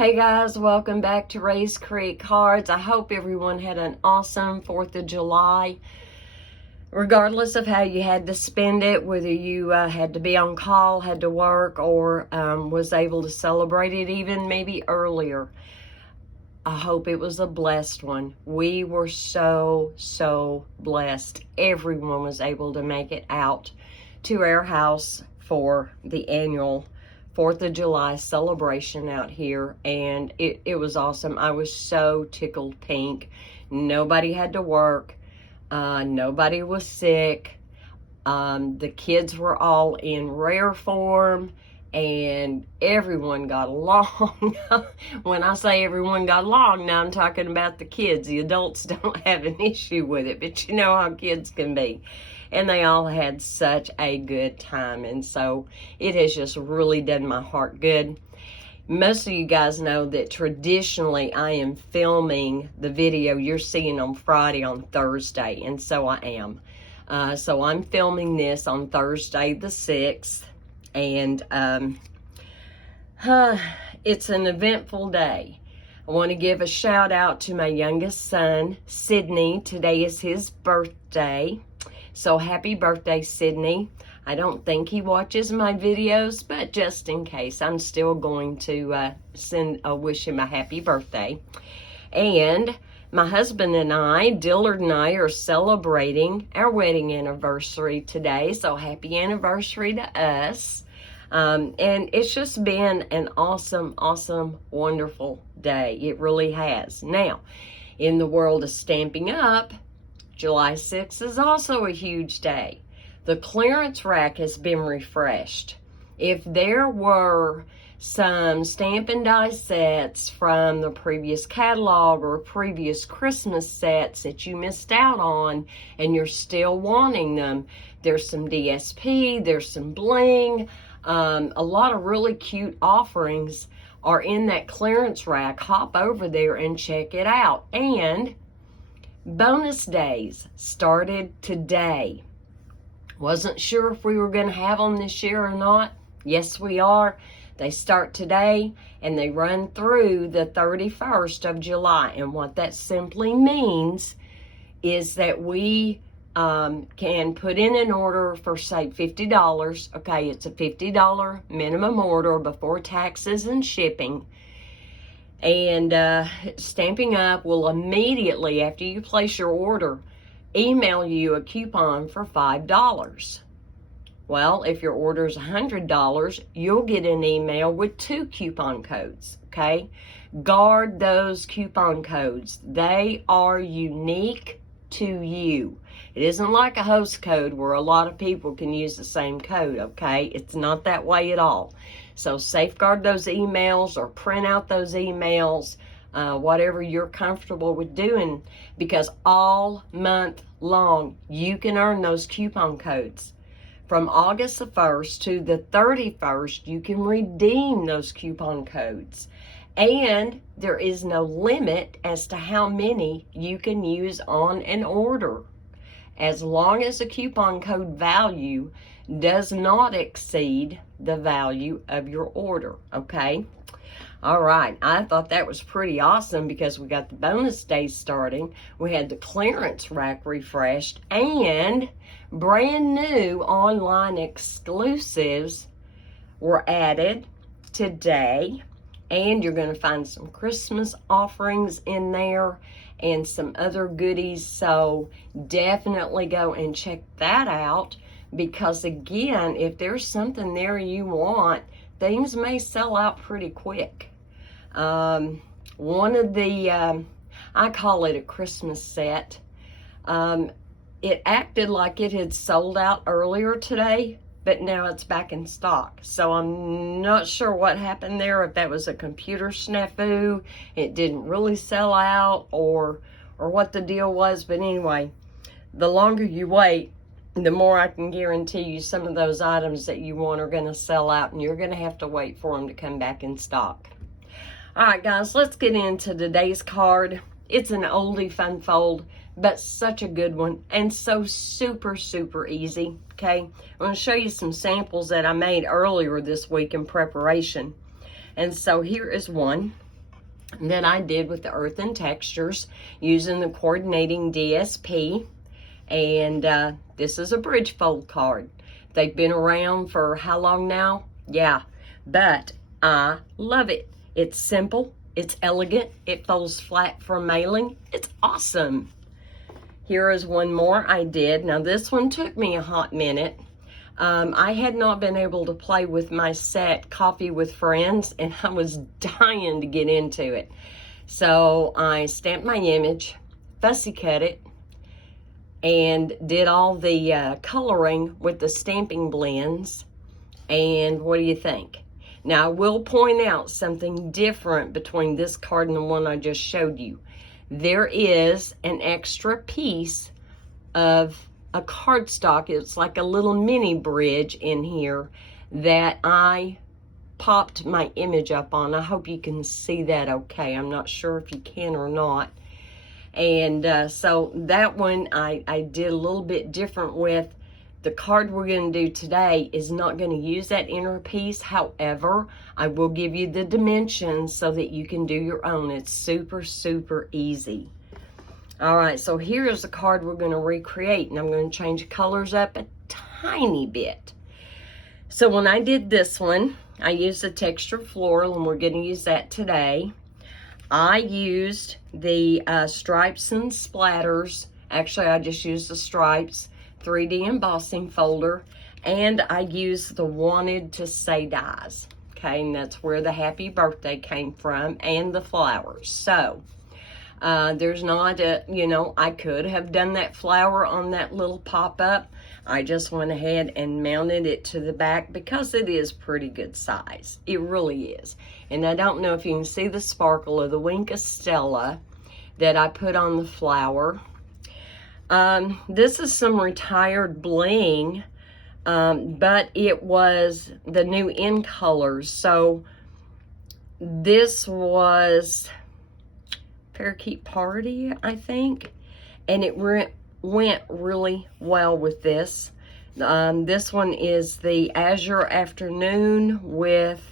Hey guys, welcome back to Ray's Creek Cards. I hope everyone had an awesome 4th of July. Regardless of how you had to spend it, whether you had to be on call, had to work, or was able to celebrate it even maybe earlier. I hope it was a blessed one. We were so blessed. Everyone was able to make it out to our house for the annual 4th of July celebration out here, and it was awesome. I was so tickled pink. Nobody had to work. Nobody was sick. The kids were all in rare form, and everyone got along. When I say everyone got along, now I'm talking about the kids. The adults don't have an issue with it, but you know how kids can be. And they all had such a good time, and so it has just really done my heart good. Most of you guys know that traditionally I am filming the video you're seeing on Friday on Thursday, and so I am. So I'm filming this on Thursday the 6th, and it's an eventful day. I want to give a shout out to my youngest son, Sydney. Today is his birthday. So happy birthday, Sydney. I don't think he watches my videos, but just in case, I'm still going to wish him a happy birthday. And my husband and I, Dillard and I, are celebrating our wedding anniversary today. So happy anniversary to us. And it's just been an awesome, wonderful day. It really has. Now, in the world of Stampin' Up!, July 6th is also a huge day. The clearance rack has been refreshed. If there were some stamp and die sets from the previous catalog or previous Christmas sets that you missed out on and you're still wanting them, there's some DSP, there's some bling, a lot of really cute offerings are in that clearance rack. Hop over there and check it out. And bonus days started today. Wasn't sure if we were going to have them this year or not. Yes, we are. They start today and they run through the 31st of July. And what that simply means is that we can put in an order for, say, $50. Okay, it's a $50 minimum order before taxes and shipping. And Stampin' Up! Will immediately, after you place your order, email you a coupon for $5. Well, if your order is $100, you'll get an email with 2 coupon codes, okay? Guard those coupon codes. They are unique to you. It isn't like a host code where a lot of people can use the same code, okay? It's not that way at all. So safeguard those emails or print out those emails, whatever you're comfortable with doing, because all month long you can earn those coupon codes. From August the 1st to the 31st, you can redeem those coupon codes. And there is no limit as to how many you can use on an order, as long as the coupon code value does not exceed the value of your order, okay? All right, I thought that was pretty awesome because we got the bonus days starting. We had the clearance rack refreshed, and brand new online exclusives were added today. And you're going to find some Christmas offerings in there and some other goodies. So definitely go and check that out, because again, if there's something there you want, things may sell out pretty quick. One of the, I call it a Christmas set. It acted like it had sold out earlier today, but now it's back in stock. So I'm not sure what happened there, if that was a computer snafu, it didn't really sell out, or what the deal was. But anyway, the longer you wait, the more I can guarantee you some of those items that you want are going to sell out, and you're going to have to wait for them to come back in stock. All right, guys, let's get into today's card. It's an oldie fun fold, but such a good one, and so super easy. Okay, I'm going to show you some samples that I made earlier this week in preparation. And so here is one. that I did with the earth and textures using the coordinating DSP. And this is a bridge fold card. They've been around for how long now? Yeah, but I love it. It's simple, it's elegant, it folds flat for mailing. It's awesome. Here is one more I did. Now this one took me a hot minute. I had not been able to play with my set Coffee with Friends, and I was dying to get into it. So I stamped my image, fussy cut it, and did all the coloring with the stamping blends. And what do you think? Now I will point out something different between this card and the one I just showed you. There is an extra piece of a cardstock. It's like a little mini bridge in here that I popped my image up on. I hope you can see that okay. I'm not sure if you can or not. And so that one I did a little bit different with. The card we're going to do today is not going to use that inner piece. However, I will give you the dimensions so that you can do your own. It's super, super easy. All right, so here's the card we're going to recreate, and I'm going to change the colors up a tiny bit. So when I did this one, I used the textured floral, and we're going to use that today. I used the stripes and splatters. Actually, I just used the stripes, 3D embossing folder, and I used the Wanted to Say dies. Okay, and that's where the happy birthday came from, and the flowers. So there's not a, you know, I could have done that flower on that little pop-up. I just went ahead and mounted it to the back because it is pretty good size. It really is. And I don't know if you can see the sparkle of the Wink of Stella that I put on the flower. This is some retired bling, but it was the new in colors. So this was Parakeet Party, I think, and it went really well with this. This one is the Azure Afternoon with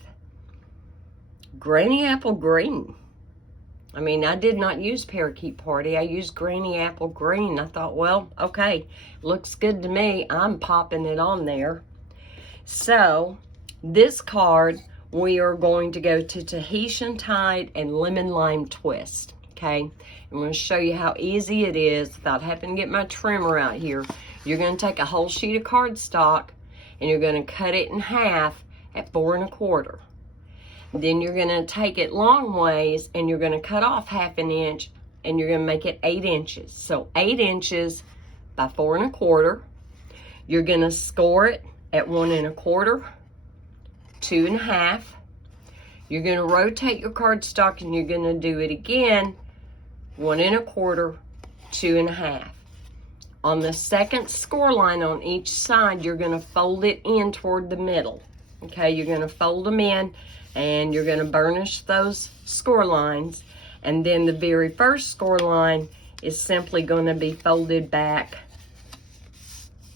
Granny Apple Green. I mean, I did not use Parakeet Party. I used Granny Apple Green. I thought, well, okay, looks good to me. I'm popping it on there. So this card, we are going to go to Tahitian Tide and Lemon Lime Twist. Okay, I'm going to show you how easy it is without having to get my trimmer out here. You're going to take a whole sheet of cardstock and you're going to cut it in half at 4 1/4. Then you're going to take it long ways and you're going to cut off 1/2 inch and you're going to make it 8 inches. So 8 inches by 4 1/4. You're going to score it at 1 1/4, 2 1/2. You're going to rotate your cardstock and you're going to do it again, 1 1/4, 2 1/2. On the second score line on each side, you're going to fold it in toward the middle. Okay, you're going to fold them in and you're going to burnish those score lines. And then the very first score line is simply going to be folded back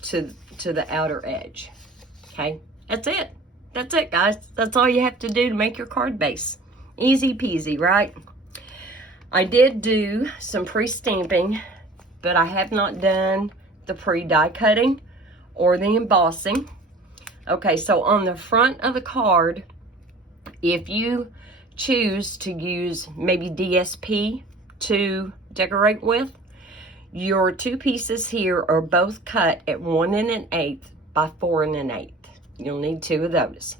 to the outer edge. Okay, that's it. That's it, guys. That's all you have to do to make your card base. Easy peasy, right? I did do some pre-stamping, but I have not done the pre-die cutting or the embossing. Okay, so on the front of the card, if you choose to use maybe DSP to decorate with, your two pieces here are both cut at 1 1/8 by 4 1/8. You'll need 2 of those.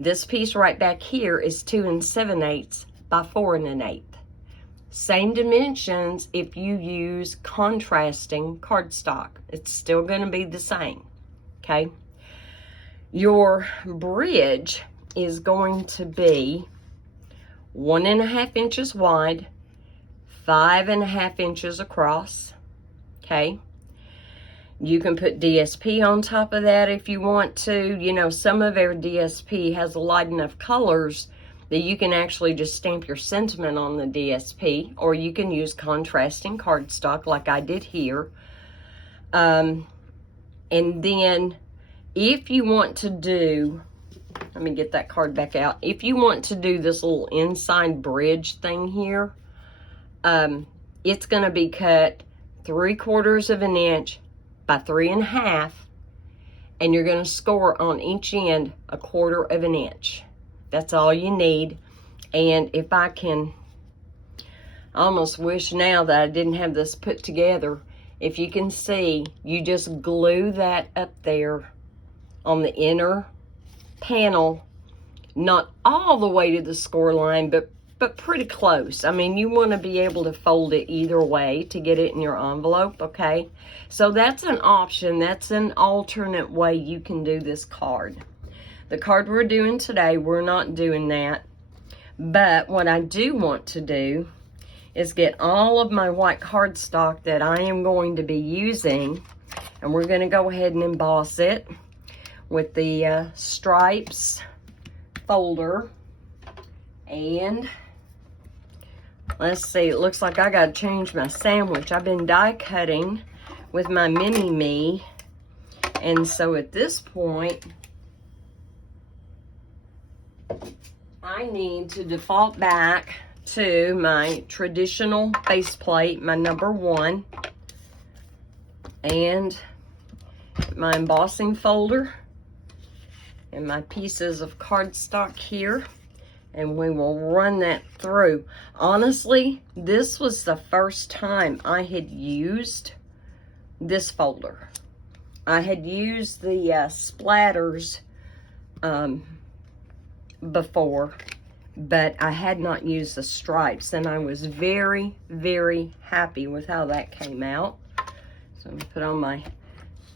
This piece right back here is 2 7/8 by 4 1/8. Same dimensions if you use contrasting cardstock. It's still going to be the same, okay? Your bridge is going to be 1 1/2 inches wide, 5 1/2 inches across, okay? You can put DSP on top of that if you want to. You know, some of our DSP has a light enough colors that you can actually just stamp your sentiment on the DSP, or you can use contrasting cardstock like I did here. And then if you want to do Let me get that card back out. If you want to do this little inside bridge thing here, it's going to be cut 3/4 of an inch by 3.5, and you're going to score on each end 1/4 of an inch. That's all you need. And if I can, I almost wish now that I didn't have this put together. If you can see, you just glue that up there on the inner panel, not all the way to the score line, but pretty close. I mean, you want to be able to fold it either way to get it in your envelope, okay? So that's an option. That's an alternate way you can do this card. The card we're doing today, we're not doing that. But what I do want to do is get all of my white cardstock that I am going to be using, and we're going to go ahead and emboss it with the stripes folder. And let's see, it looks like I got to change my sandwich. I've been die cutting with my mini me, and so at this point I need to default back to my traditional faceplate, my number 1, and my embossing folder and my pieces of cardstock here, and we will run that through. Honestly, this was the first time I had used this folder. I had used the splatters before, but I had not used the stripes, and I was very, very happy with how that came out. So I'm gonna put on my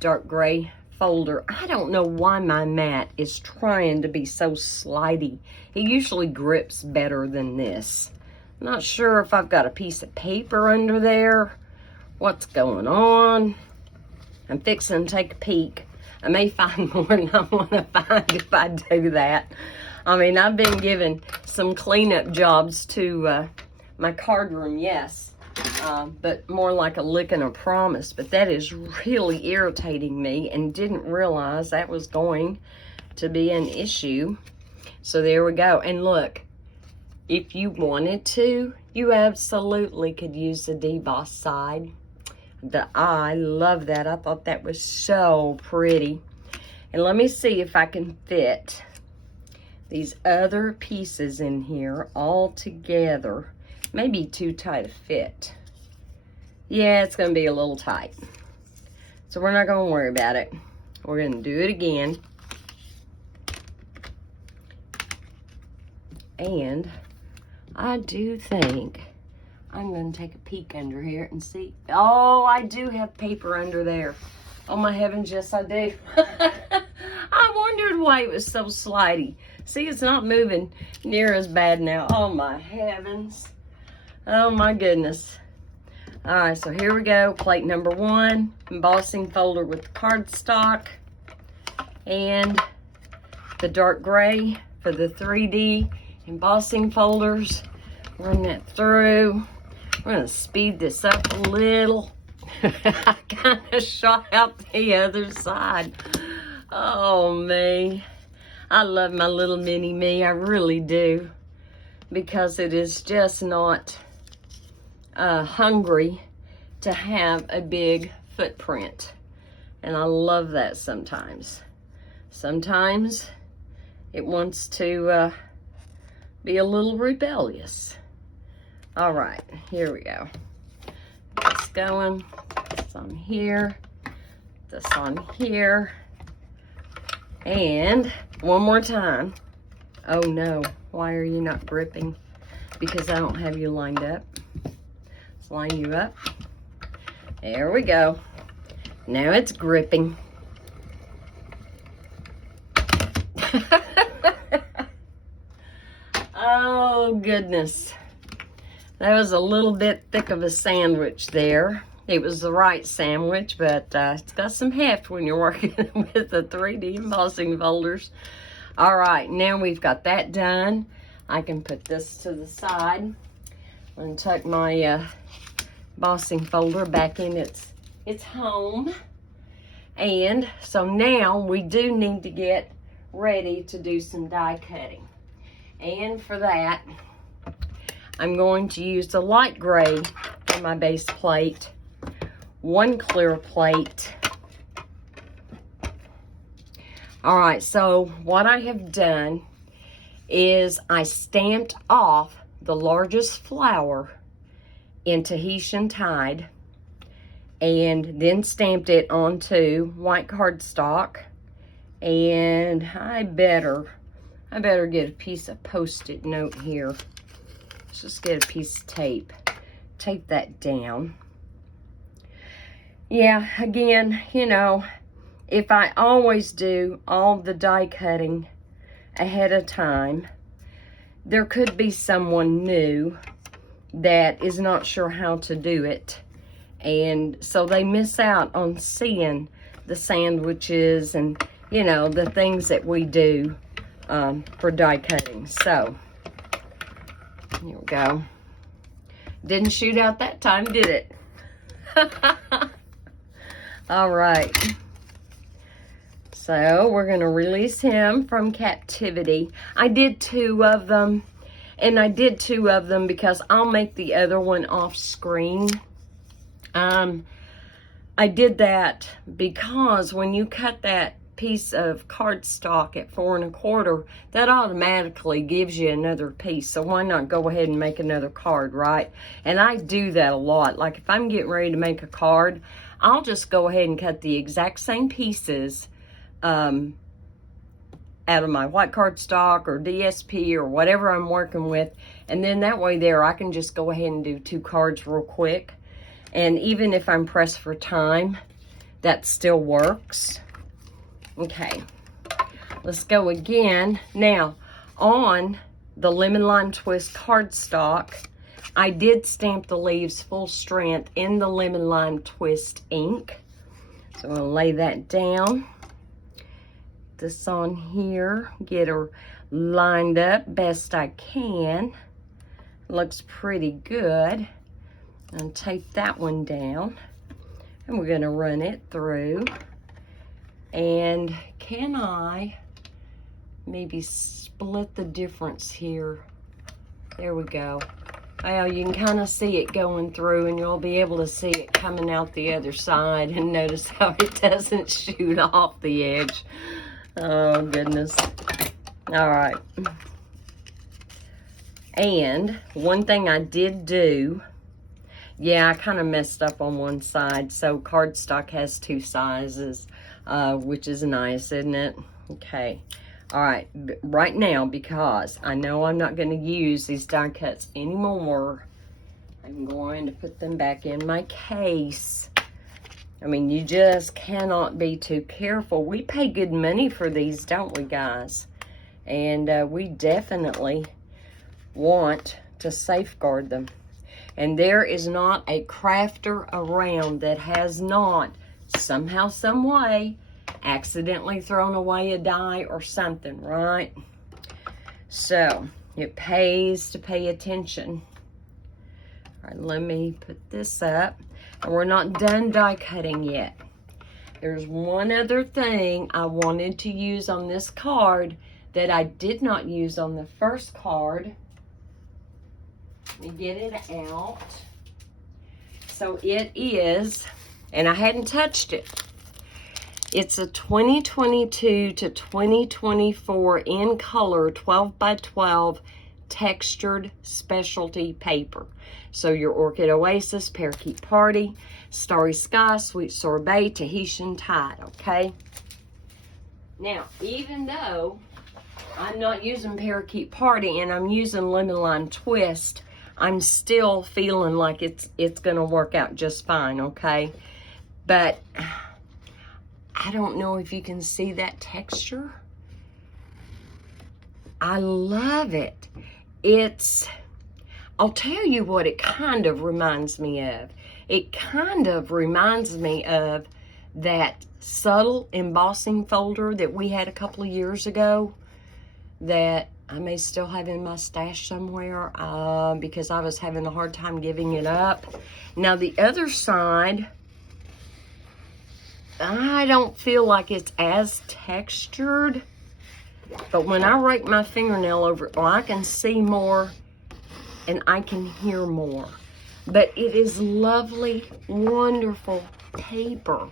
dark gray folder. I don't know why my mat is trying to be so slidey. It usually grips better than this. I'm not sure if I've got a piece of paper under there, what's going on. I'm fixing to take a peek. I may find more than I want to find if I do that. I mean, I've been given some cleanup jobs to my card room, yes, but more like a lick and a promise. But that is really irritating me, and didn't realize that was going to be an issue. So there we go. And look, if you wanted to, you absolutely could use the deboss side. I love that. I thought that was so pretty. And let me see if I can fit these other pieces in here all together. Maybe too tight a fit. Yeah, it's going to be a little tight. So we're not going to worry about it. We're going to do it again. And I do think I'm going to take a peek under here and see. Oh, I do have paper under there. Oh my heavens, yes I do. I wondered why it was so slidey. See, it's not moving near as bad now. Oh my heavens. Oh my goodness. All right, so here we go. Plate number 1, embossing folder with cardstock and the dark gray for the 3D embossing folders. Run that through. We're gonna speed this up a little. I kind of shot out the other side. Oh, me. I love my little mini me. I really do. Because it is just not hungry to have a big footprint. And I love that sometimes. Sometimes it wants to be a little rebellious. All right, here we go. This going, this on here, this on here, and one more time. Oh no, why are you not gripping? Because I don't have you lined up. Let's line you up. There we go. Now it's gripping. Oh goodness. That was a little bit thick of a sandwich there. It was the right sandwich, but it's got some heft when you're working with the 3D embossing folders. All right, now we've got that done. I can put this to the side. I'm going to tuck my embossing folder back in its home. And so now we do need to get ready to do some die cutting. And for that, I'm going to use the light gray for my base plate, one clear plate. All right, so what I have done is I stamped off the largest flower in Tahitian Tide and then stamped it onto white cardstock. And I better get a piece of Post-it note here. Let's just get a piece of tape. Tape that down. Yeah, again, you know, if I always do all the die cutting ahead of time, there could be someone new that is not sure how to do it. And so they miss out on seeing the sandwiches and, you know, the things that we do for die cutting. So, here we go. Didn't shoot out that time, did it? All right. So, we're going to release him from captivity. I did 2 of them. And I did 2 of them because I'll make the other one off screen. I did that because when you cut that piece of cardstock at 4 1/4, that automatically gives you another piece. So why not go ahead and make another card, right? And I do that a lot. Like if I'm getting ready to make a card, I'll just go ahead and cut the exact same pieces out of my white cardstock or DSP or whatever I'm working with. And then that way there, I can just go ahead and do 2 cards real quick. And even if I'm pressed for time, that still works. Okay, let's go again. Now, on the Lemon Lime Twist cardstock, I did stamp the leaves full strength in the Lemon Lime Twist ink. So I'm gonna lay that down. This on here, get her lined up best I can. Looks pretty good. And tape that one down. And we're gonna run it through. And can I maybe split the difference here? There we go. Well, you can kind of see it going through, and you'll be able to see it coming out the other side. And notice how it doesn't shoot off the edge. Oh, goodness. All right. And one thing I did do, yeah, I kind of messed up on one side. So cardstock has 2 sizes, which is nice, isn't it? Okay. All right. Right now, because I know I'm not going to use these die cuts anymore, I'm going to put them back in my case. I mean, you just cannot be too careful. We pay good money for these, don't we, guys? And we definitely want to safeguard them. And there is not a crafter around that has not, somehow, some way, accidentally thrown away a die or something, right? So, it pays to pay attention. All right, let me put this up. And we're not done die cutting yet. There's one other thing I wanted to use on this card that I did not use on the first card. Let me get it out. So it is, and I hadn't touched it. It's a 2022 to 2024 in color 12 by 12 textured specialty paper. So your Orchid Oasis, Parakeet Party, Starry Sky, Sweet Sorbet, Tahitian Tide, okay? Now, even though I'm not using Parakeet Party and I'm using Lemon Lime Twist, I'm still feeling like it's going to work out just fine, okay? But I don't know if you can see that texture. I love it. I'll tell you what it kind of reminds me of. It kind of reminds me of that subtle embossing folder that we had a couple of years ago that I may still have in my stash somewhere because I was having a hard time giving it up. Now the other side, I don't feel like it's as textured. But when I rake my fingernail over it, well, I can see more and I can hear more. But it is lovely, wonderful paper.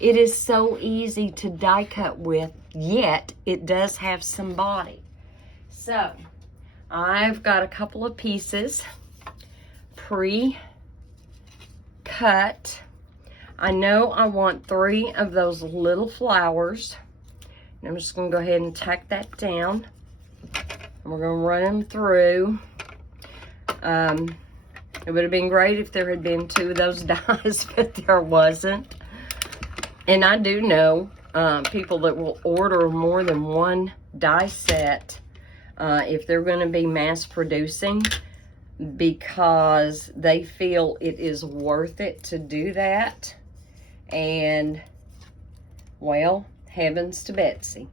It is so easy to die cut with, yet it does have some body. So, I've got a couple of pieces pre-cut. I know I want 3 of those little flowers. And I'm just going to go ahead and tack that down. And we're going to run them through. It would have been great if there had been 2 of those dies, but there wasn't. And I do know people that will order more than 1 die set if they're going to be mass producing, because they feel it is worth it to do that. And, well, heavens to Betsy.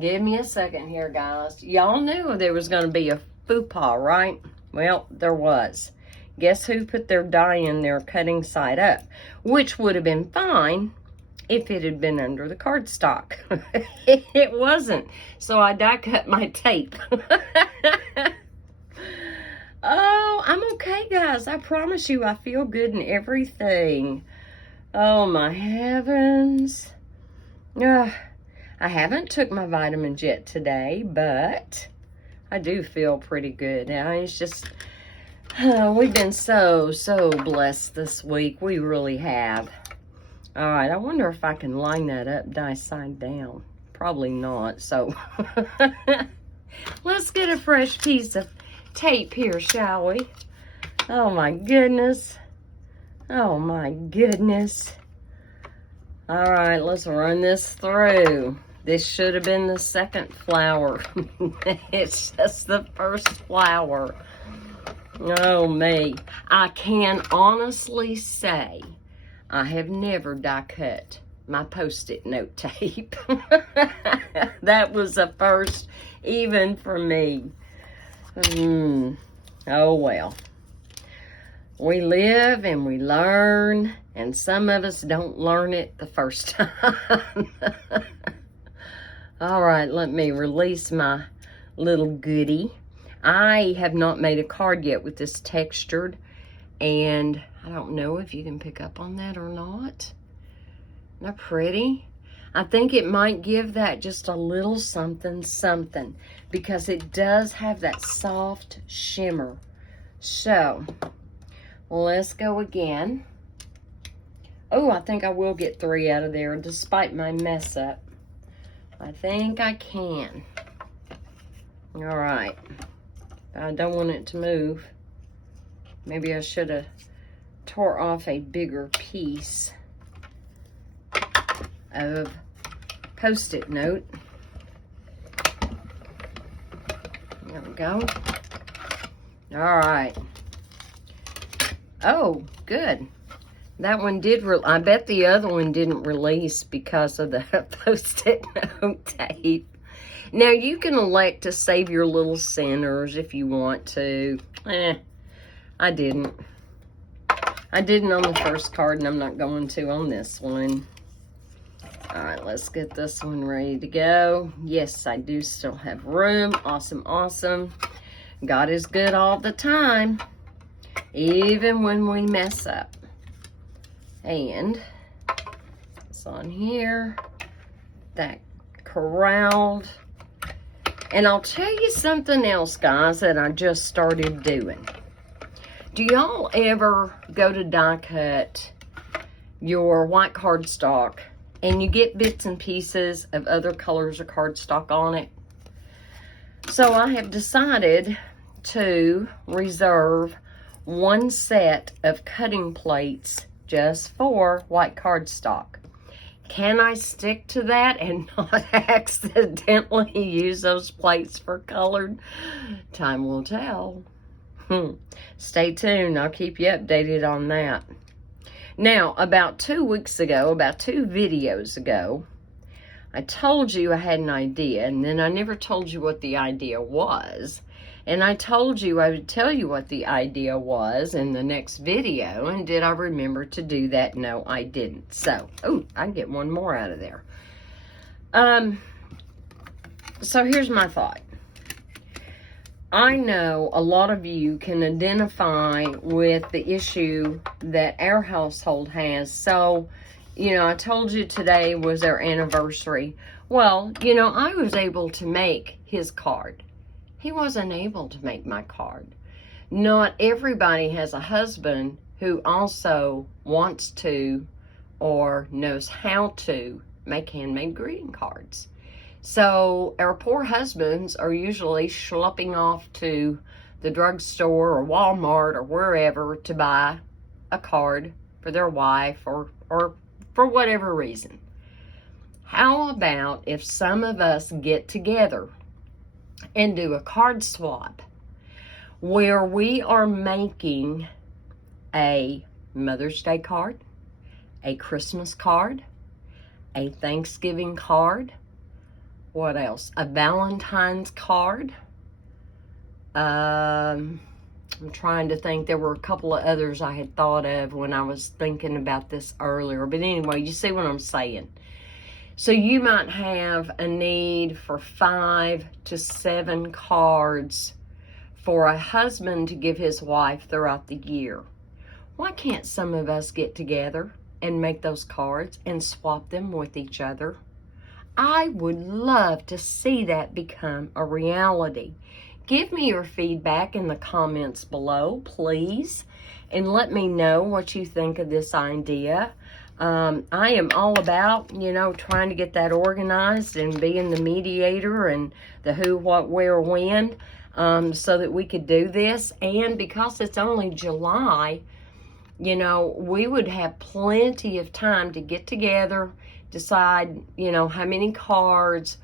Give me a second here, guys. Y'all knew there was going to be a faux pas, right? Well, there was. Guess who put their die in there cutting side up? Which would have been fine if it had been under the cardstock. It wasn't. So I die cut my tape. Oh, I'm okay, guys. I promise you, I feel good and everything. Oh, my heavens. I haven't took my vitamins yet today, but I do feel pretty good. Now, it's just, we've been so blessed this week. We really have. All right, I wonder if I can line that up die side down. Probably not, so let's get a fresh piece of tape here, shall we? Oh, my goodness. Oh, my goodness. All right, let's run this through. This should have been the second flower. It's just the first flower. Oh, me. I can honestly say I have never die cut my Post-it note tape. That was a first even for me. Oh, well. We live and we learn, and some of us don't learn it the first time. All right, let me release my little goodie. I have not made a card yet with this textured, and I don't know if you can pick up on that or not. Isn't that pretty? I think it might give that just a little something, because it does have that soft shimmer. So, let's go again. Oh, I think I will get 3 out of there despite my mess up. I think I can. All right. I don't want it to move. Maybe I should have tore off a bigger piece of Post-it note. There we go. All right. Oh, good. That one did, I bet the other one didn't release because of the Post-it note tape. Now, you can elect to save your little centers if you want to. I didn't. I didn't on the first card, and I'm not going to on this one. All right, let's get this one ready to go. Yes, I do still have room. Awesome, awesome. God is good all the time, even when we mess up. And it's on here, that corralled. And I'll tell you something else, guys, that I just started doing. Do y'all ever go to die cut your white cardstock and you get bits and pieces of other colors of cardstock on it? So I have decided to reserve 1 set of cutting plates just for white cardstock. Can I stick to that and not accidentally use those plates for colored? Time will tell. Stay tuned. I'll keep you updated on that. Now, about 2 weeks ago, about 2 videos ago, I told you I had an idea, and then I never told you what the idea was. And I told you I would tell you what the idea was in the next video. And did I remember to do that? No, I didn't. So, oh, I can get one more out of there. So here's my thought. I know a lot of you can identify with the issue that our household has. So, I told you today was our anniversary. Well, I was able to make his card. He wasn't able to make my card. Not everybody has a husband who also wants to or knows how to make handmade greeting cards. So our poor husbands are usually schlepping off to the drugstore or Walmart or wherever to buy a card for their wife or for whatever reason. How about if some of us get together and do a card swap where we are making a Mother's Day card, a Christmas card, a Thanksgiving card, what else? A Valentine's card. I'm trying to think. There were a couple of others I had thought of when I was thinking about this earlier. But anyway, you see what I'm saying. So you might have a need for 5 to 7 cards for a husband to give his wife throughout the year. Why can't some of us get together and make those cards and swap them with each other? I would love to see that become a reality. Give me your feedback in the comments below, please, and let me know what you think of this idea. I am all about, trying to get that organized and being the mediator and the who, what, where, when, so that we could do this. And because it's only July, we would have plenty of time to get together, decide, how many cards,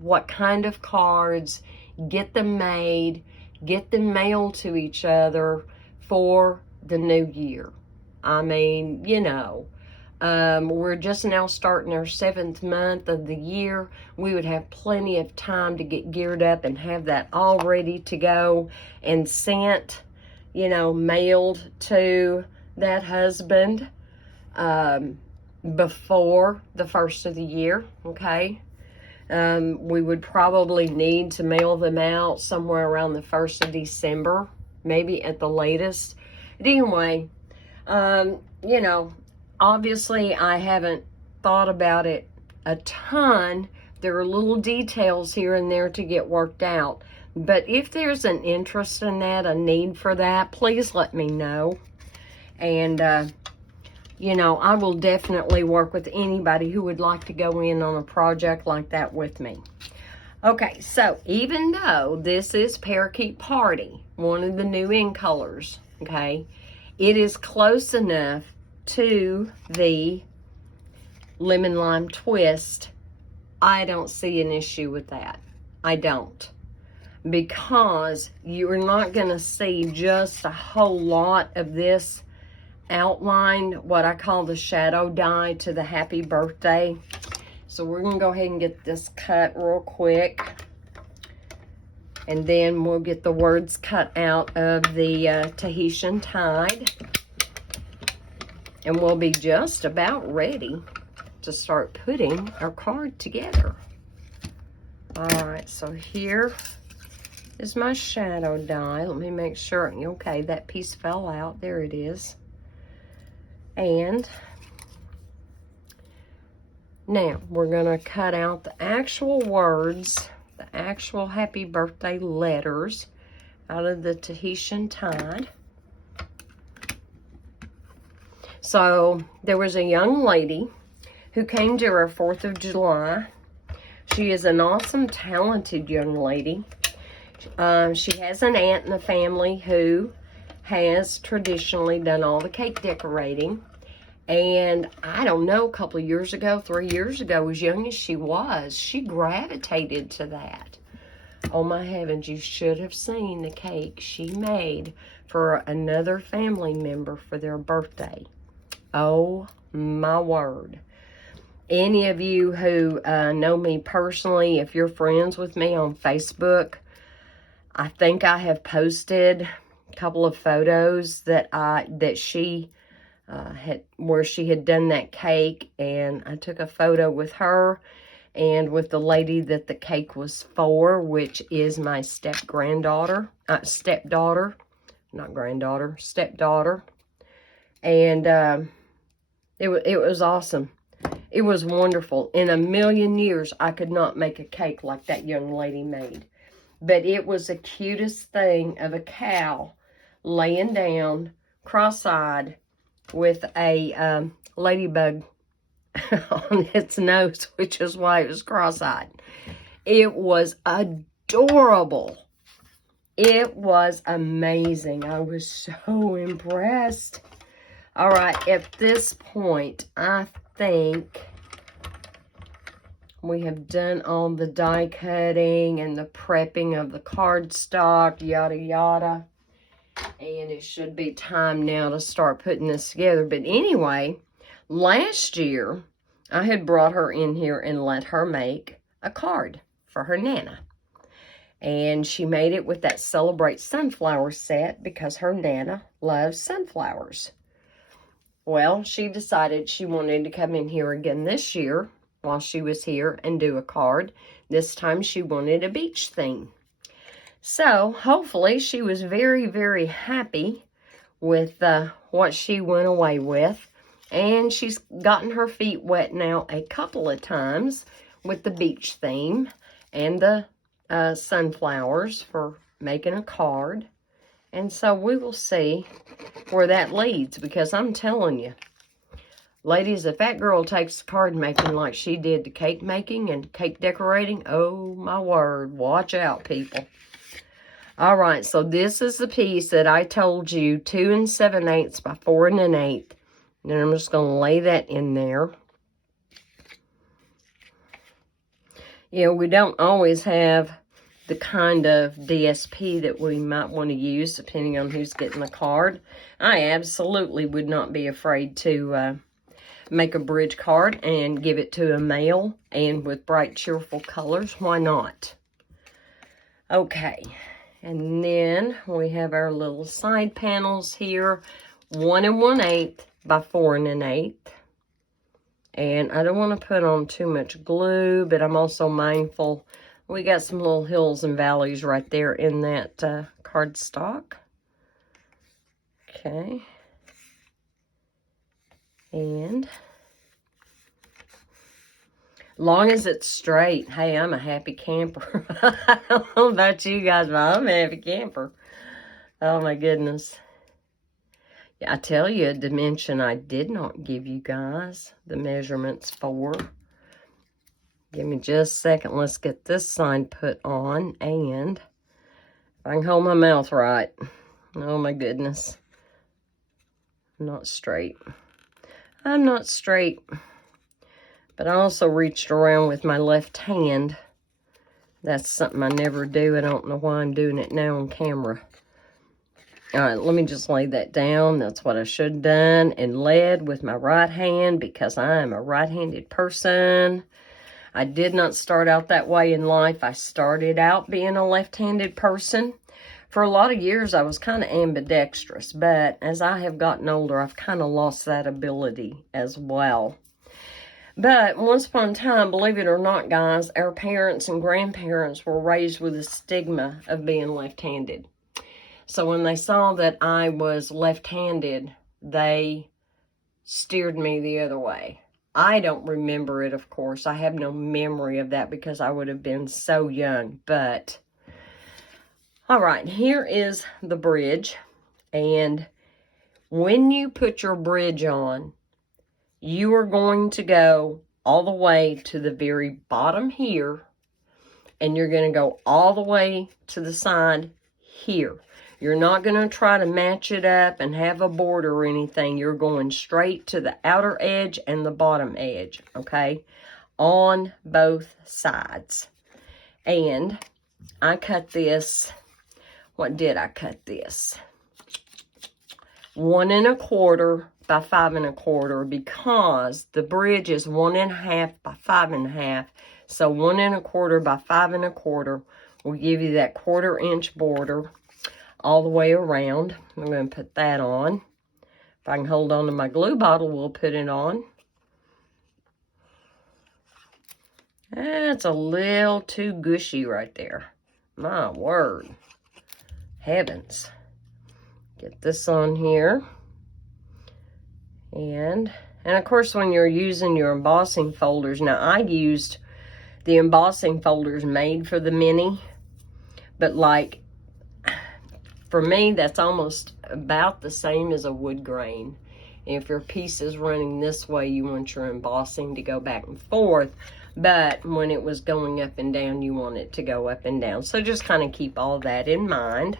what kind of cards, get them made, get them mailed to each other for the new year. I mean, we're just now starting our 7th month of the year. We would have plenty of time to get geared up and have that all ready to go and sent, mailed to that husband before the first of the year, okay? We would probably need to mail them out somewhere around the 1st of December, maybe at the latest. But anyway, obviously I haven't thought about it a ton. There are little details here and there to get worked out. But if there's an interest in that, a need for that, please let me know. And, I will definitely work with anybody who would like to go in on a project like that with me. Okay, so even though this is Parakeet Party, one of the new in colors, okay, it is close enough to the Lemon Lime Twist. I don't see an issue with that. I don't. Because you're not going to see just a whole lot of this outline, what I call the shadow dye to the happy birthday. So we're going to go ahead and get this cut real quick. And then we'll get the words cut out of the Tahitian Tide. And we'll be just about ready to start putting our card together. Alright, so here is my shadow dye. Let me make sure. Okay, that piece fell out. There it is. And now we're going to cut out the actual words, the actual happy birthday letters out of the Tahitian Tide. So there was a young lady who came to our 4th of July. She is an awesome, talented young lady. She has an aunt in the family who has traditionally done all the cake decorating. And I don't know, a couple of years ago, 3 years ago, as young as she was, she gravitated to that. Oh my heavens, you should have seen the cake she made for another family member for their birthday. Oh my word. Any of you who know me personally, if you're friends with me on Facebook, I think I have posted a couple of photos that she where she had done that cake, and I took a photo with her and with the lady that the cake was for, which is my stepdaughter, not granddaughter, stepdaughter. And it was awesome. It was wonderful. In a million years, I could not make a cake like that young lady made. But it was the cutest thing of a cow laying down, cross-eyed, with a ladybug on its nose, which is why it was cross-eyed. It was adorable. It was amazing. I was so impressed. All right, at this point, I think we have done all the die cutting and the prepping of the cardstock, yada, yada. And it should be time now to start putting this together. But anyway, last year, I had brought her in here and let her make a card for her Nana. And she made it with that Celebrate Sunflower set because her Nana loves sunflowers. Well, she decided she wanted to come in here again this year while she was here and do a card. This time she wanted a beach theme. So, hopefully, she was very, very happy with what she went away with. And she's gotten her feet wet now a couple of times with the beach theme and the sunflowers for making a card. And so we will see where that leads, because I'm telling you, ladies, if that girl takes card making like she did to cake making and cake decorating, oh my word, watch out, people. All right, so this is the piece that I told you, 2 7/8 by 4 1/8. Then I'm just going to lay that in there. You know, we don't always have the kind of DSP that we might want to use, depending on who's getting the card. I absolutely would not be afraid to make a bridge card and give it to a male, and with bright, cheerful colors. Why not? Okay, and then we have our little side panels here, 1 1/8 by 4 1/8. And I don't want to put on too much glue, but I'm also mindful we got some little hills and valleys right there in that cardstock. Okay. And long as it's straight, hey, I'm a happy camper. I don't know about you guys, but I'm a happy camper. Oh, my goodness. Yeah, I tell you, a dimension I did not give you guys the measurements for. Give me just a second. Let's get this sign put on. And if I can hold my mouth right. Oh, my goodness. I'm not straight. I'm not straight. But I also reached around with my left hand. That's something I never do. I don't know why I'm doing it now on camera. All right, let me just lay that down. That's what I should have done and led with my right hand, because I am a right-handed person. I did not start out that way in life. I started out being a left-handed person. For a lot of years, I was kind of ambidextrous, but as I have gotten older, I've kind of lost that ability as well. But once upon a time, believe it or not, guys, our parents and grandparents were raised with a stigma of being left-handed. So when they saw that I was left-handed, they steered me the other way. I don't remember it, of course. I have no memory of that because I would have been so young. But, all right, here is the bridge. And when you put your bridge on, you are going to go all the way to the very bottom here. And you're going to go all the way to the side here. You're not going to try to match it up and have a border or anything. You're going straight to the outer edge and the bottom edge, okay? On both sides. And I cut this, what did I cut this? 1 1/4 by 5 1/4, because the bridge is 1 1/2 by 5 1/2. So 1 1/4 by 5 1/4 will give you that 1/4 inch border all the way around. I'm going to put that on. If I can hold on to my glue bottle, we'll put it on. That's a little too gushy right there. My word. Heavens. Get this on here. And of course, when you're using your embossing folders, now I used the embossing folders made for the mini, but like, for me, that's almost about the same as a wood grain. If your piece is running this way, you want your embossing to go back and forth. But when it was going up and down, you want it to go up and down. So just kind of keep all that in mind.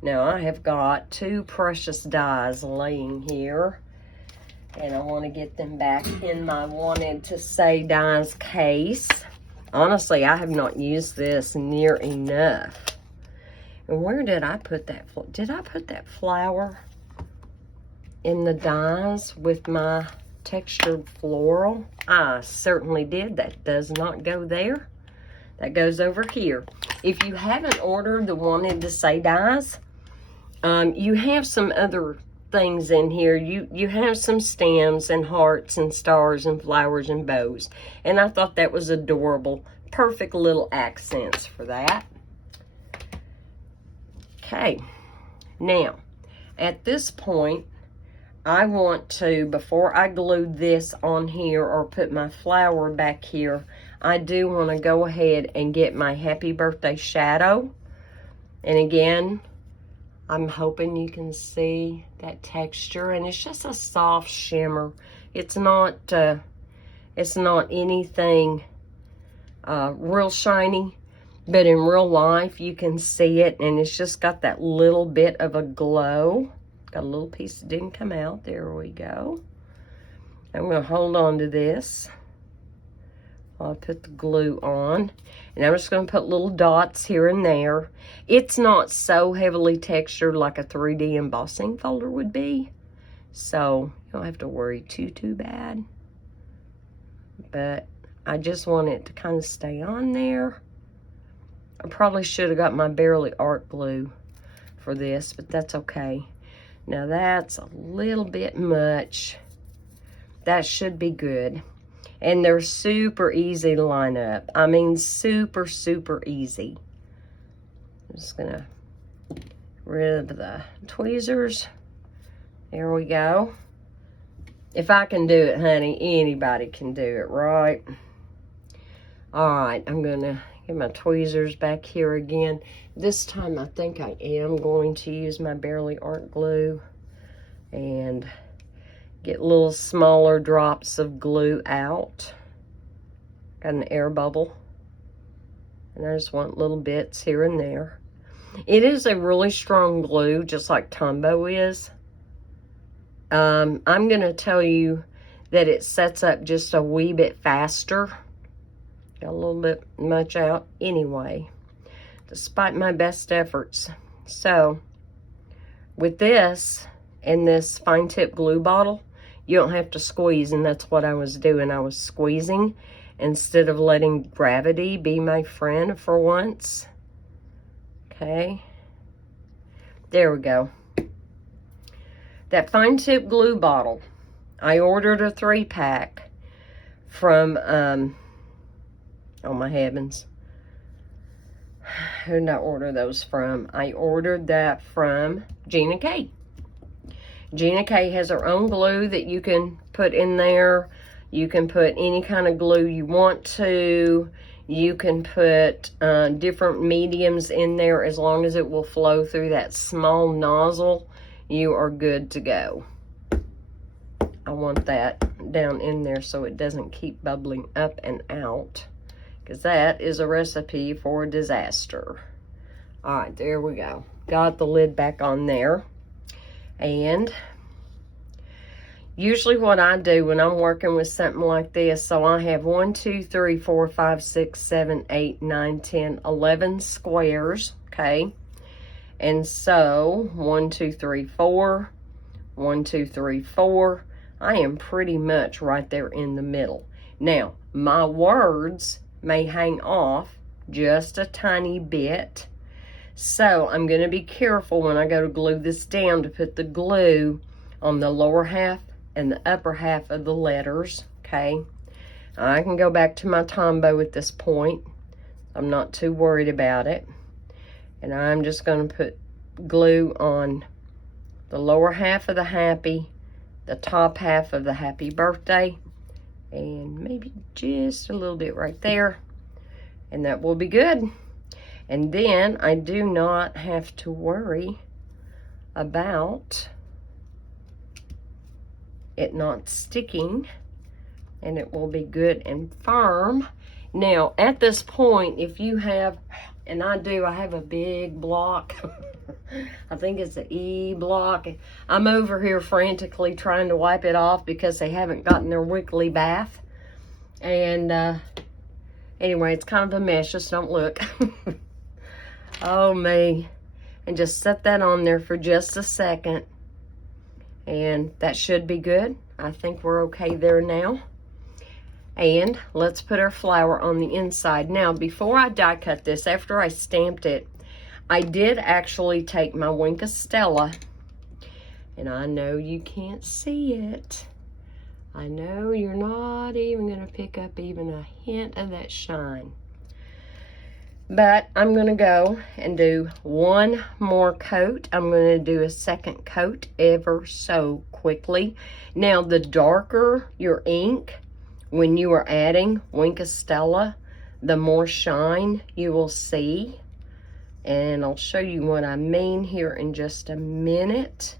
Now I have got two precious dies laying here. And I want to get them back in my wanted to say dies case. Honestly, I have not used this near enough. And where did I put that? Did I put that flower in the dies with my textured floral? I certainly did. That does not go there. That goes over here. If you haven't ordered the wanted to say dies, you have some other things in here. You have some stems and hearts and stars and flowers and bows. And I thought that was adorable. Perfect little accents for that. Okay, now, at this point, I want to, before I glue this on here or put my flower back here, I do want to go ahead and get my happy birthday shadow. And again, I'm hoping you can see that texture, and it's just a soft shimmer. It's not anything real shiny. But in real life, you can see it, and it's just got that little bit of a glow. Got a little piece that didn't come out. There we go. I'm going to hold on to this while I put the glue on. And I'm just going to put little dots here and there. It's not so heavily textured like a 3D embossing folder would be. So you don't have to worry too bad. But I just want it to kind of stay on there. I probably should have got my Barely Art glue for this, but that's okay. Now that's a little bit much. That should be good. And they're super easy to line up. I mean, super easy. I'm just gonna get rid of the tweezers. There we go. If I can do it, honey, anybody can do it, right? All right, I'm gonna get my tweezers back here again. This time I think I am going to use my Barely Art glue and get little smaller drops of glue out. Got an air bubble. And I just want little bits here and there. It is a really strong glue, just like Tombow is. I'm going to tell you that it sets up just a wee bit faster. Got a little bit much out anyway, despite my best efforts. So, with this and this fine tip glue bottle, you don't have to squeeze, and that's what I was doing. I was squeezing instead of letting gravity be my friend for once. Okay. There we go. That fine tip glue bottle, I ordered a 3-pack from, oh my heavens. Who did I order those from? I ordered that from Gina K. Gina K has her own glue that you can put in there. You can put any kind of glue you want to. You can put different mediums in there as long as it will flow through that small nozzle. You are good to go. I want that down in there so it doesn't keep bubbling up and out, because that is a recipe for disaster. All right, there we go. Got the lid back on there. And usually what I do when I'm working with something like this, so I have 1, 2, 3, 4, 5, 6, 7, 8, 9, 10, 11 squares, okay? And so 1, 2, 3, 4, 1, 2, 3, 4. I am pretty much right there in the middle. Now, my words may hang off just a tiny bit. So I'm going to be careful when I go to glue this down to put the glue on the lower half and the upper half of the letters, okay? I can go back to my Tombow at this point. I'm not too worried about it. And I'm just going to put glue on the lower half of the happy, the top half of the happy birthday, and maybe just a little bit right there. And that will be good. And then I do not have to worry about it not sticking, and it will be good and firm. Now, at this point, if you have, and I have a big block. I think it's an E block. I'm over here frantically trying to wipe it off because they haven't gotten their weekly bath. And anyway, it's kind of a mess. Just don't look. Oh, me. And just set that on there for just a second. And that should be good. I think we're okay there now. And let's put our flower on the inside. Now, before I die cut this, after I stamped it, I did actually take my Wink of Stella. And I know you can't see it. I know you're not even going to pick up even a hint of that shine. But I'm going to go and do one more coat. I'm going to do a second coat ever so quickly. Now, the darker your ink, when you are adding Wink of Stella, the more shine you will see. And I'll show you what I mean here in just a minute.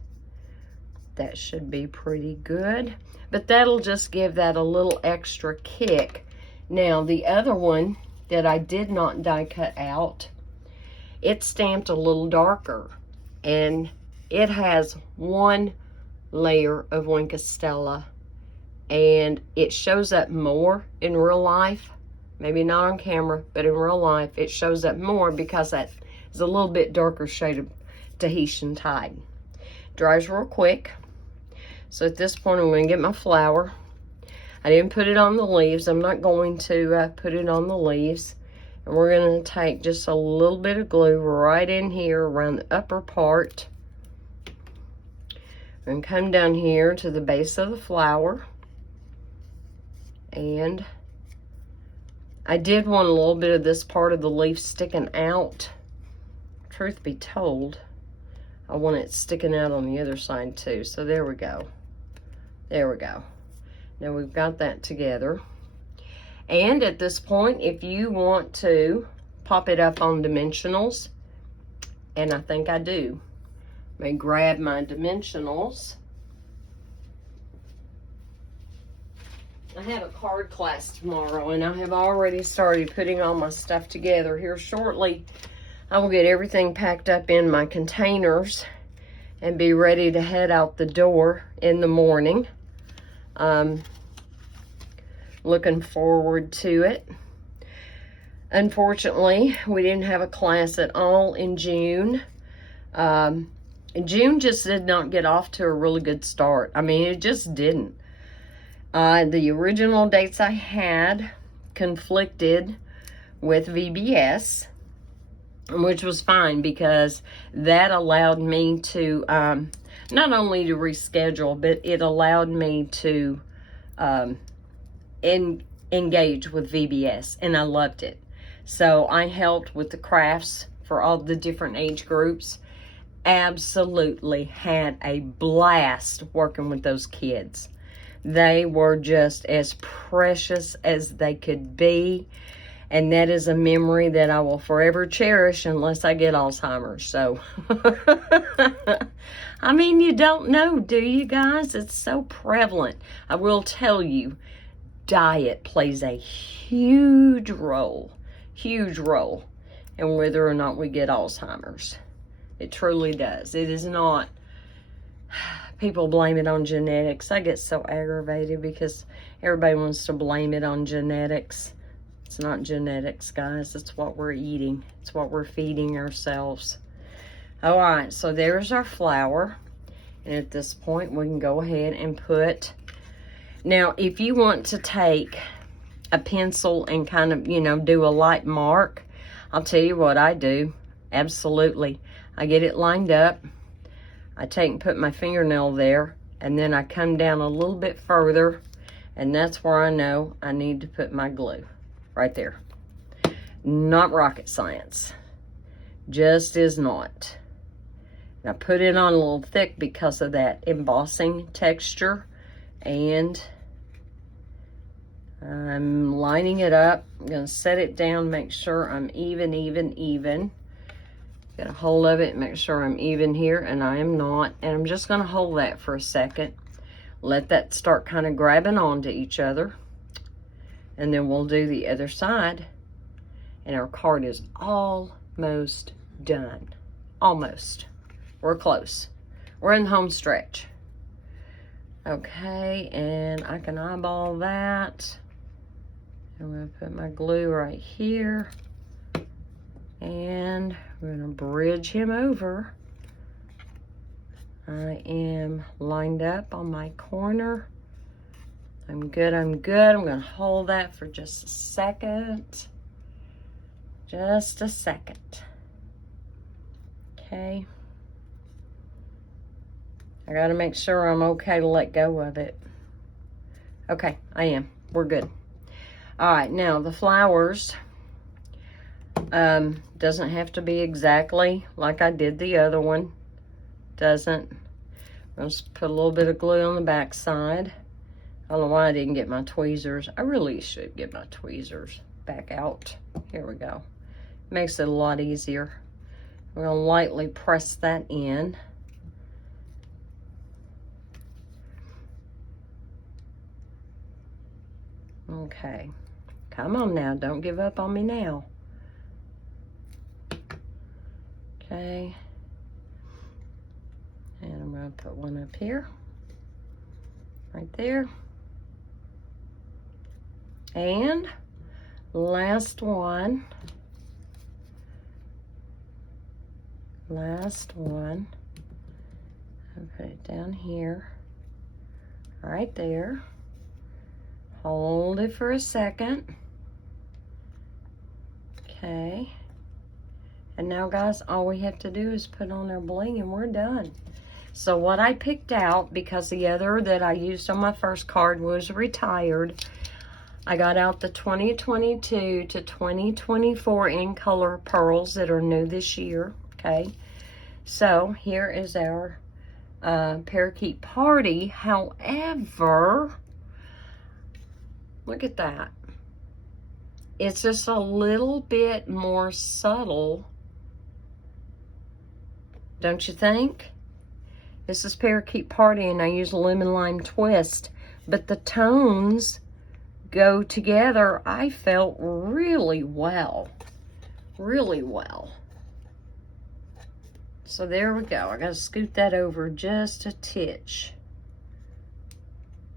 That should be pretty good. But that'll just give that a little extra kick. Now, the other one that I did not die cut out, it's stamped a little darker. And it has one layer of Wink of Stella. And it shows up more in real life. Maybe not on camera, but in real life, it shows up more because that is a little bit darker shade of Tahitian Tide. Dries real quick. So at this point, I'm going to get my flower. I didn't put it on the leaves. I'm not going to put it on the leaves. And we're going to take just a little bit of glue right in here around the upper part. And come down here to the base of the flower. And I did want a little bit of this part of the leaf sticking out. Truth be told, I want it sticking out on the other side too. So there we go. There we go. Now we've got that together. And at this point, if you want to pop it up on dimensionals, and I think I do, I may grab my dimensionals. I have a card class tomorrow, and I have already started putting all my stuff together. Here shortly, I will get everything packed up in my containers and be ready to head out the door in the morning. Looking forward to it. Unfortunately, we didn't have a class at all in June. June just did not get off to a really good start. I mean, it just didn't. The original dates I had conflicted with VBS, which was fine because that allowed me to not only to reschedule, but it allowed me to engage with VBS, and I loved it. So I helped with the crafts for all the different age groups. Absolutely had a blast working with those kids. They were just as precious as they could be. And that is a memory that I will forever cherish unless I get Alzheimer's. So, I mean, you don't know, do you guys? It's so prevalent. I will tell you, diet plays a huge role in whether or not we get Alzheimer's. It truly does. It is not. People blame it on genetics. I get so aggravated because everybody wants to blame it on genetics. It's not genetics, guys. It's what we're eating. It's what we're feeding ourselves. All right, so there's our flower. And at this point, we can go ahead and put... Now, if you want to take a pencil and kind of, you know, do a light mark, I'll tell you what I do. Absolutely. I get it lined up. I take and put my fingernail there. And then I come down a little bit further. And that's where I know I need to put my glue. Right there. Not rocket science. Just is not. And I put it on a little thick because of that embossing texture. And I'm lining it up. I'm going to set it down, make sure I'm even. Get a hold of it, make sure I'm even here, and I am not. And I'm just going to hold that for a second. Let that start kind of grabbing onto each other. And then we'll do the other side. And our card is almost done. Almost. We're close. We're in the home stretch. Okay, and I can eyeball that. I'm going to put my glue right here. And we're going to bridge him over. I am lined up on my corner. I'm good. I'm going to hold that for just a second. Just a second. Okay. I got to make sure I'm okay to let go of it. Okay, I am. We're good. All right, now the flowers. Doesn't have to be exactly like I did the other one. Doesn't. I'll just put a little bit of glue on the back side. I don't know why I didn't get my tweezers. I really should get my tweezers back out. Here we go. Makes it a lot easier. We're going to lightly press that in. Okay. Come on now. Don't give up on me now. Okay. And I'm going to put one up here. Right there. And last one. Last one. I'll put it down here. Right there. Hold it for a second. Okay. And now, guys, all we have to do is put on our bling and we're done. So what I picked out, because the other that I used on my first card was retired, I got out the 2022 to 2024 in color pearls that are new this year. Okay. So here is our parakeet party. However, look at that. It's just a little bit more subtle. Don't you think? This is Parakeet Party and I use Lemon Lime Twist. But the tones go together, I felt, really well. Really well. So there we go. I got to scoot that over just a titch.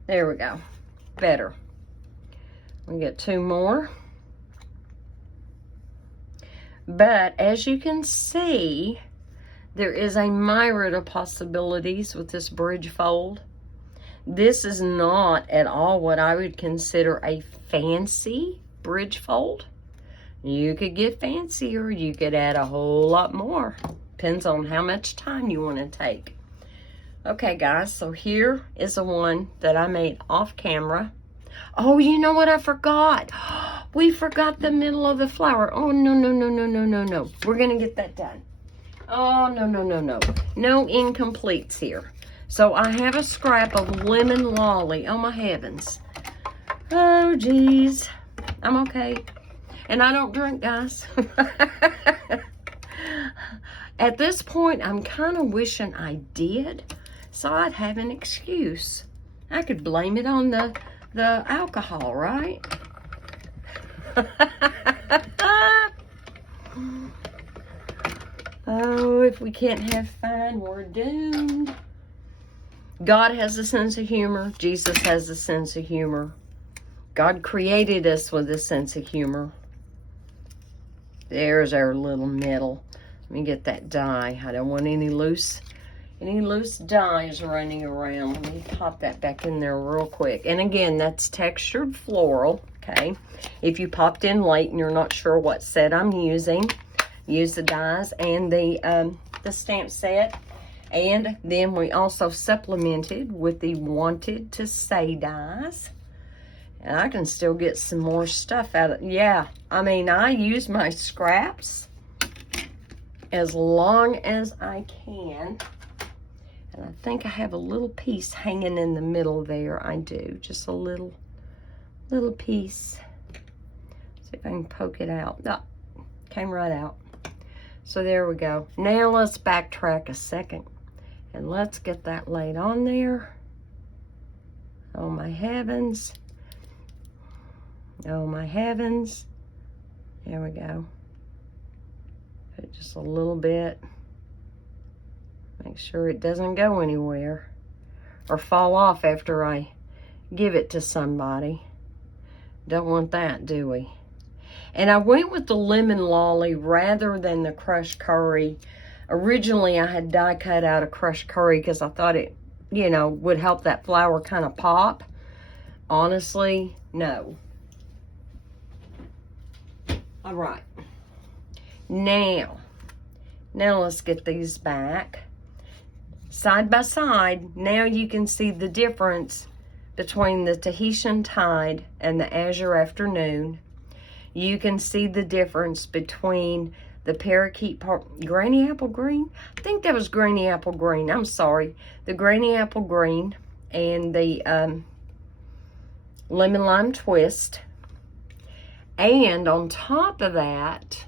There we go. Better. We get two more. But as you can see, there is a myriad of possibilities with this bridge fold. This is not at all what I would consider a fancy bridge fold. You could get fancier. You could add a whole lot more. Depends on how much time you want to take. Okay, guys, so here is the one that I made off camera. Oh, you know what I forgot? We forgot the middle of the flower. Oh, no. We're going to get that done. Oh, no. No incompletes here. So I have a scrap of lemon lolly. Oh, my heavens. Oh, geez. I'm okay. And I don't drink, guys. At this point, I'm kind of wishing I did, so I'd have an excuse. I could blame it on the alcohol, right? Oh, if we can't have fun, we're doomed. God has a sense of humor. Jesus has a sense of humor. God created us with a sense of humor. There's our little medal. Let me get that die. I don't want any loose dies running around. Let me pop that back in there real quick. And again, that's textured floral, okay? If you popped in late and you're not sure what set I'm using, use the dies and the stamp set. And then we also supplemented with the Wanted to Say dies. And I can still get some more stuff out of it. Yeah, I mean, I use my scraps as long as I can. And I think I have a little piece hanging in the middle there. I do, just a little piece. See if I can poke it out. No, came right out. So there we go. Now let's backtrack a second. And let's get that laid on there. Oh my heavens. Oh my heavens. There we go. Put just a little bit. Make sure it doesn't go anywhere or fall off after I give it to somebody. Don't want that, do we? And I went with the lemon lolly rather than the crushed curry. Originally, I had die cut out a crushed curry because I thought it, you know, would help that flour kind of pop. Honestly, no. All right. Now let's get these back. Side by side, now you can see the difference between the Tahitian Tide and the Azure Afternoon. You can see the difference between the Parakeet Granny Apple Green. I think that was Granny Apple Green. I'm sorry. The Granny Apple Green and the Lemon Lime Twist. And on top of that,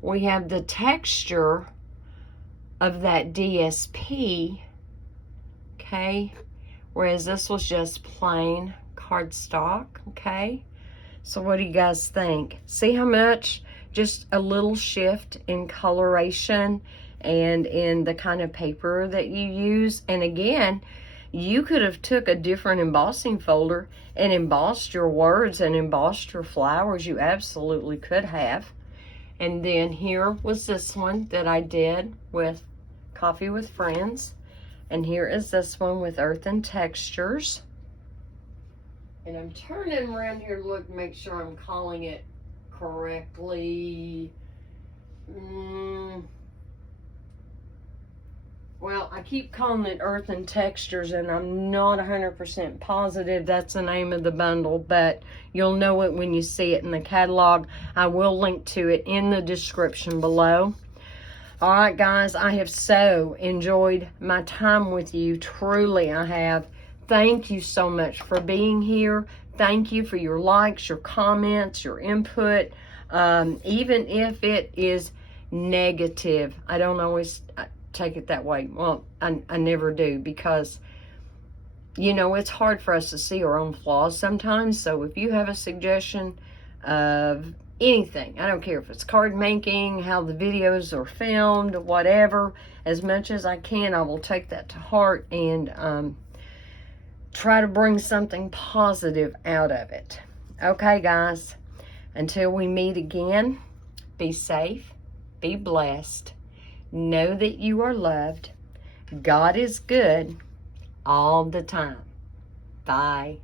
we have the texture of that DSP, okay? Whereas this was just plain cardstock, okay? So what do you guys think? See how much? Just a little shift in coloration and in the kind of paper that you use. And again, you could have took a different embossing folder and embossed your words and embossed your flowers. You absolutely could have. And then here was this one that I did with Coffee with Friends. And here is this one with Earth and Textures. And I'm turning around here to look, make sure I'm calling it correctly. Well, I keep calling it Earth and Textures, and I'm not 100% positive that's the name of the bundle, but you'll know it when you see it in the catalog. I will link to it in the description below. All right, guys, I have so enjoyed my time with you. Truly, I have. Thank you so much for being here. Thank you for your likes, your comments, your input. Even if it is negative, I don't always take it that way. Well, I never do, because, you know, it's hard for us to see our own flaws sometimes. So if you have a suggestion of anything, I don't care if it's card making, how the videos are filmed, whatever, as much as I can, I will take that to heart and try to bring something positive out of it. Okay, guys, until we meet again, be safe, be blessed, know that you are loved. God is good all the time. Bye.